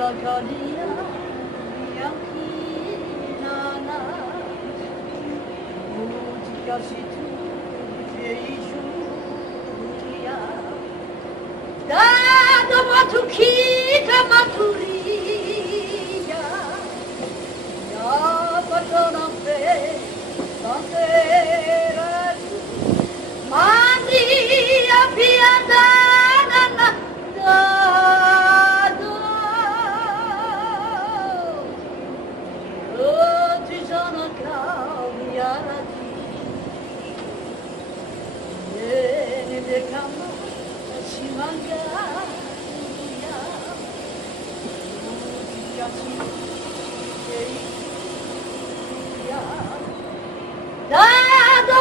la calia bianchina, musica si tu sei giuria, da matuchita maturia, ya patrona fe, santera tu, Maria piadana,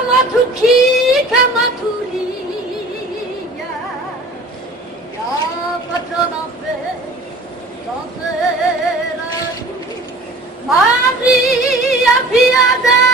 Matuchita maturia, ya patrona fe, santera tu, Maria piada.